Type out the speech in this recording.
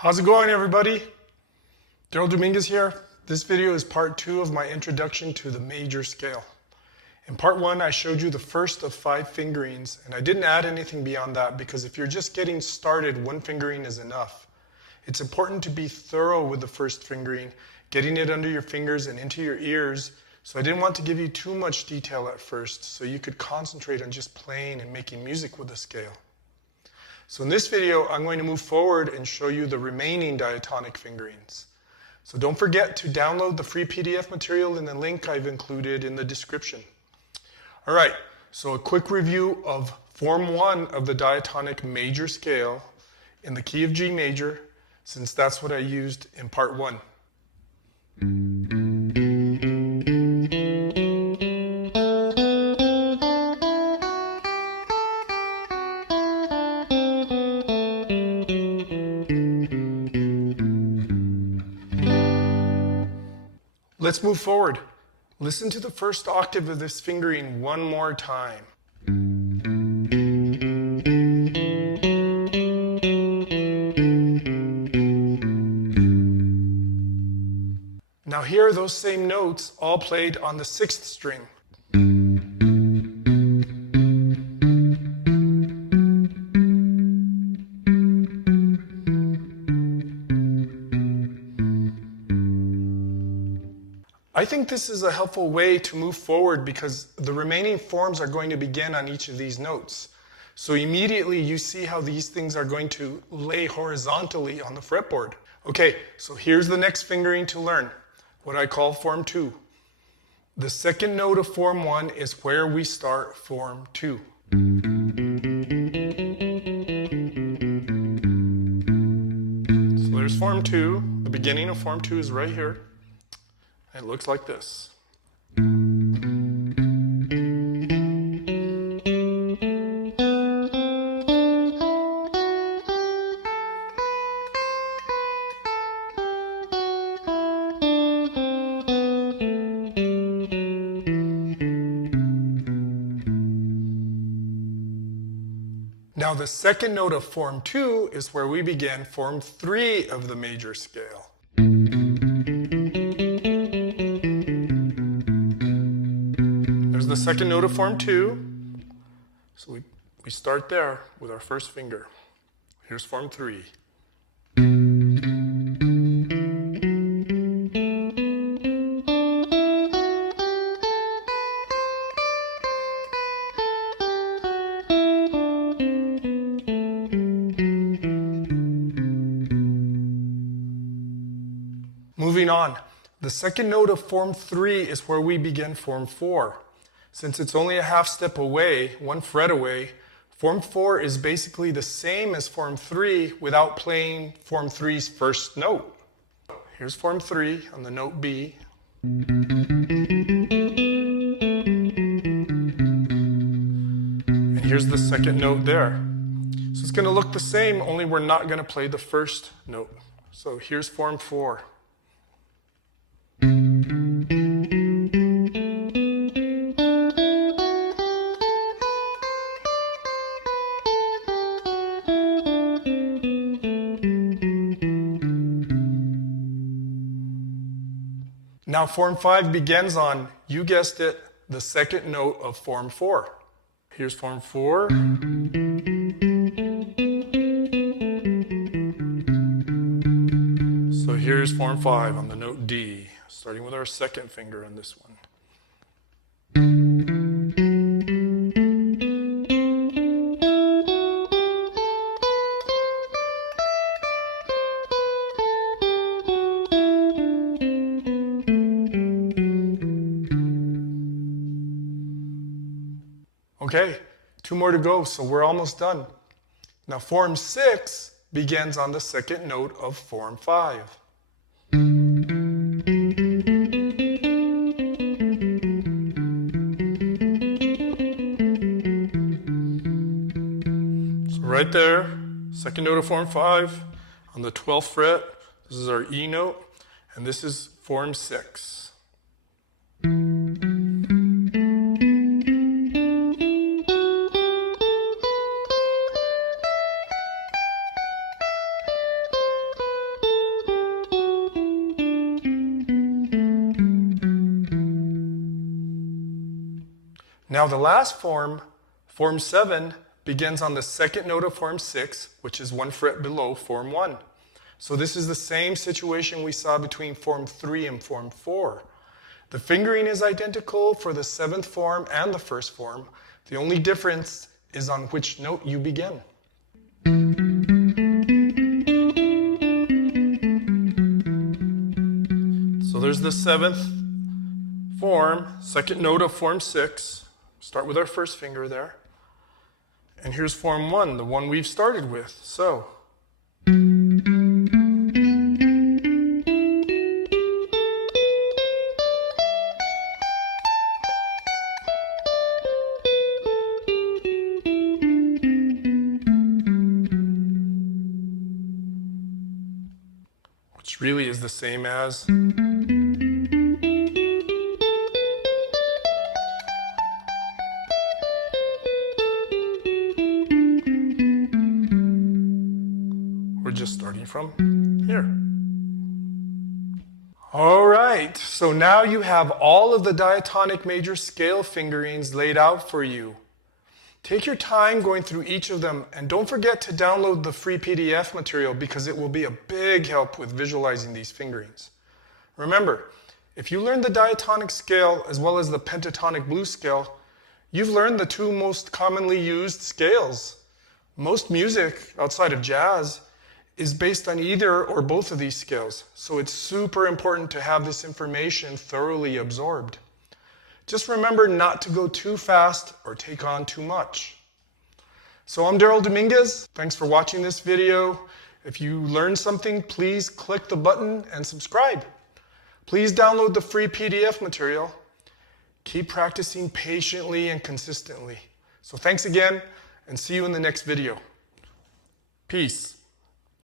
How's it going, everybody? Daryl Dominguez here. This video is part 2 of my introduction to the major scale. In part 1, I showed you the first of 5 fingerings, and I didn't add anything beyond that because if you're just getting started, 1 fingering is enough. It's important to be thorough with the first fingering, getting it under your fingers and into your ears, so I didn't want to give you too much detail at first, so you could concentrate on just playing and making music with the scale. So in this video, I'm going to move forward and show you the remaining diatonic fingerings. So don't forget to download the free PDF material in the link I've included in the description. All right, so a quick review of Form 1 of the diatonic major scale in the key of G major, since that's what I used in part 1. Let's move forward. Listen to the first octave of this fingering one more time. Now here are those same notes all played on the 6th string. I think this is a helpful way to move forward because the remaining forms are going to begin on each of these notes. So immediately you see how these things are going to lay horizontally on the fretboard. Okay, so here's the next fingering to learn, what I call Form 2. The second note of Form 1 is where we start Form 2. So there's Form 2. The beginning of Form 2 is right here. It looks like this. Now the second note of Form 2 is where we begin Form 3 of the major scale. The second note of Form 2, so we start there with our first finger. Here's Form 3. Moving on, the second note of Form 3 is where we begin Form 4. Since it's only a half step away, 1 fret away, Form 4 is basically the same as Form 3 without playing Form 3's first note. Here's Form 3 on the note B. And here's the second note there. So it's going to look the same, only we're not going to play the first note. So here's Form 4. Now Form 5 begins on, you guessed it, the second note of Form 4. Here's Form 4. So here's Form 5 on the note D, starting with our second finger on this one. Okay, 2 more to go, so we're almost done. Now Form 6 begins on the second note of Form 5. So right there, second note of Form 5 on the 12th fret. This is our E note, and this is Form 6. Now the last form, form 7, begins on the second note of form 6, which is 1 fret below form 1. So this is the same situation we saw between form 3 and form 4. The fingering is identical for the 7th form and the 1st form. The only difference is on which note you begin. So there's the 7th form, second note of form 6. Start with our first finger there. And here's form 1, the one we've started with. So. Which really is the same as. We're just starting from here. All right, so now you have all of the diatonic major scale fingerings laid out for you. Take your time going through each of them, and don't forget to download the free PDF material because it will be a big help with visualizing these fingerings. Remember, if you learn the diatonic scale as well as the pentatonic blues scale, you've learned the two most commonly used scales. Most music outside of jazz is based on either or both of these scales, so it's super important to have this information thoroughly absorbed. Just remember not to go too fast or take on too much. So I'm Daryl Dominguez. Thanks for watching this video. If you learned something, please click the button and subscribe. Please download the free PDF material. Keep practicing patiently and consistently. So thanks again, and see you in the next video. Peace.